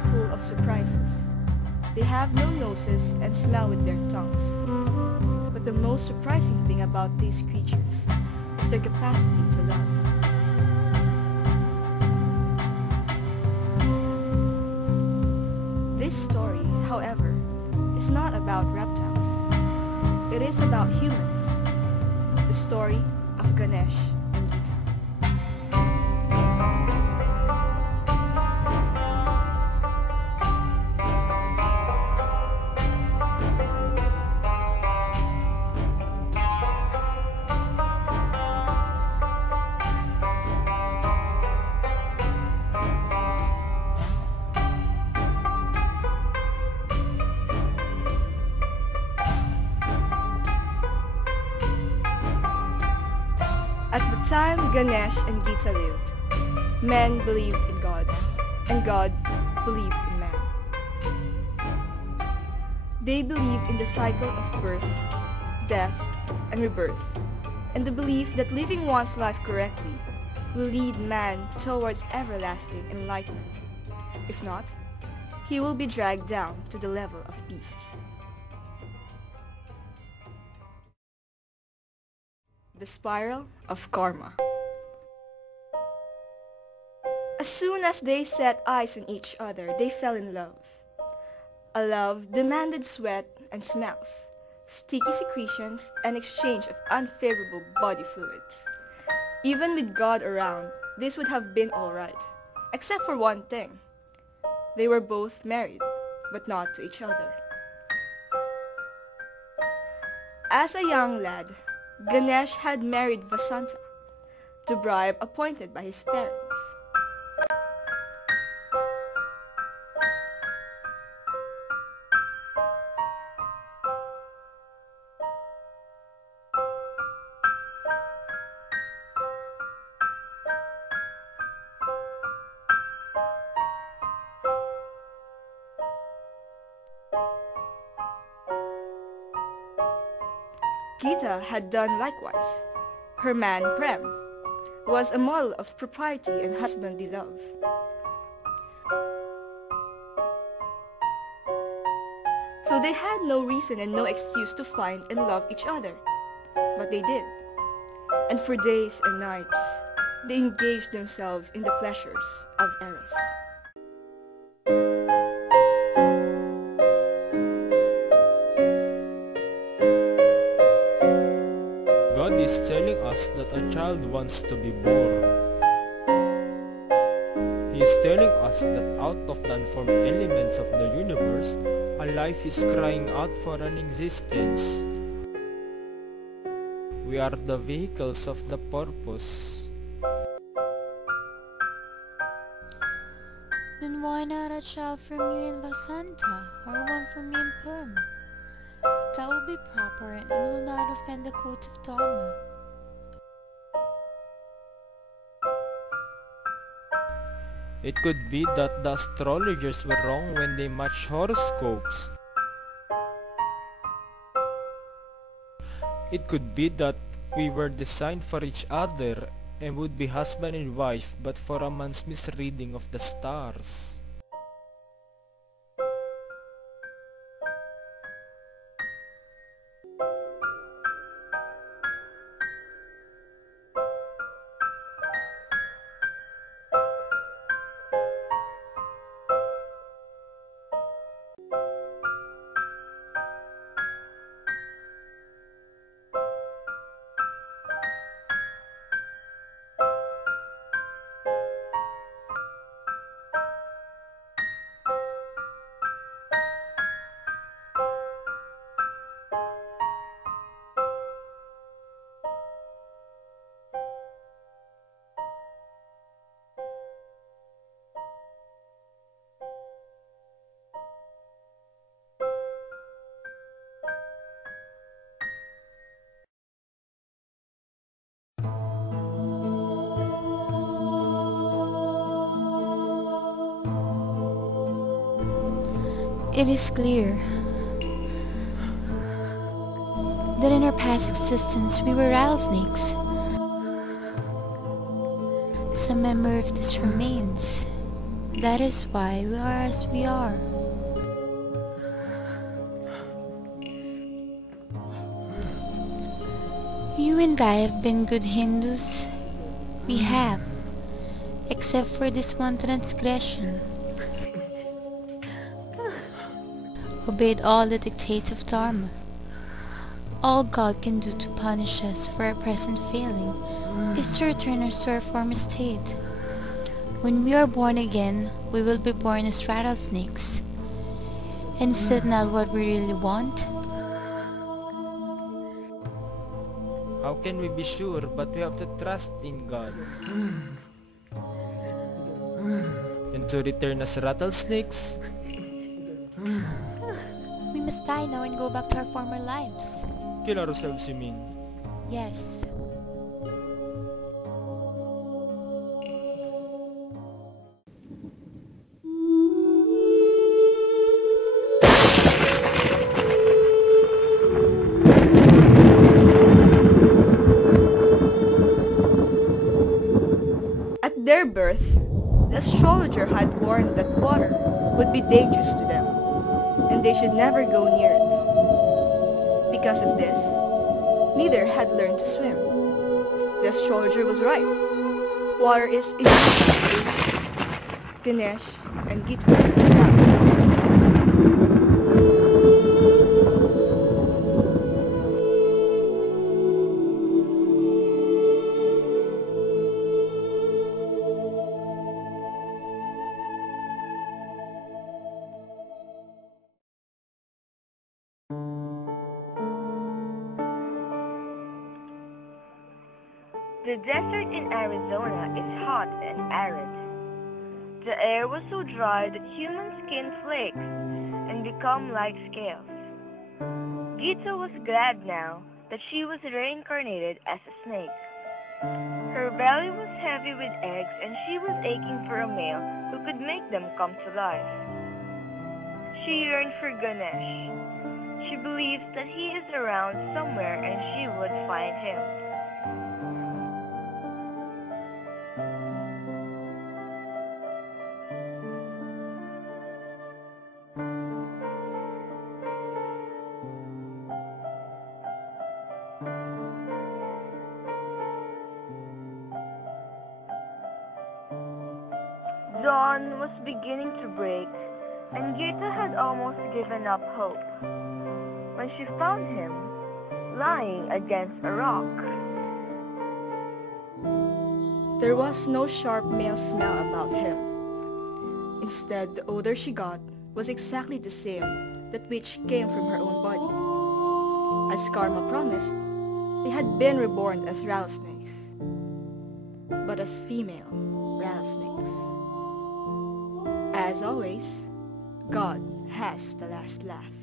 full of surprises. They have no noses and smell with their tongues. But the most surprising thing about these creatures is their capacity to love. This story, however, is not about reptiles. It is about humans. The story of Ganesh and Gita. At the time Ganesh and Gita lived, men believed in God, and God believed in man. They believed in the cycle of birth, death, and rebirth, and the belief that living one's life correctly will lead man towards everlasting enlightenment. If not, he will be dragged down to the level of beasts. The spiral of karma. As soon as they set eyes on each other, they fell in love. A love demanded sweat and smells, sticky secretions, and exchange of unfavorable body fluids. Even with God around, this would have been alright, except for one thing. They were both married, but not to each other. As a young lad, Ganesh had married Vasanta, the bride appointed by his parents. Gita had done likewise. Her man, Prem, was a model of propriety and husbandly love. So they had no reason and no excuse to find and love each other. But they did. And for days and nights, they engaged themselves in the pleasures of Eros. God is telling us that a child wants to be born. He is telling us that out of the unformed elements of the universe, a life is crying out for an existence. We are the vehicles of the purpose. Then why not a child from you and Vasanta, or one from me and Perm? That will be proper and will not offend the court of Dharma. It could be that the astrologers were wrong when they matched horoscopes. It could be that we were designed for each other and would be husband and wife but for a man's misreading of the stars. It is clear that in our past existence we were rattlesnakes. Some member of this remains, That is why we are as we are. You and I have been good Hindus. We have. Except for this one transgression. Obeyed all the dictates of Dharma. All God can do to punish us for our present failing is to return us to our former state. When we are born again, we will be born as rattlesnakes. And is that not what we really want? How can we be sure? But we have to trust in God. And to return as rattlesnakes? We must die now and go back to our former lives. Kill ourselves, you mean? Yes. At their birth, the astrologer had warned that water would be dangerous to them, and they should never go near it. Because of this, neither had learned to swim. The astrologer was right. Water is indeed dangerous. Ganesh and Gita drowned. The desert in Arizona is hot and arid. The air was so dry that human skin flakes and become like scales. Gita was glad now that she was reincarnated as a snake. Her belly was heavy with eggs and she was aching for a male who could make them come to life. She yearned for Ganesh. She believes that he is around somewhere and she would find him. Dawn was beginning to break, and Gita had almost given up hope, when she found him lying against a rock. There was no sharp male smell about him. Instead, the odor she got was exactly the same that which came from her own body. As karma promised, they had been reborn as rattlesnakes, but as female rattlesnakes. As always, God has the last laugh.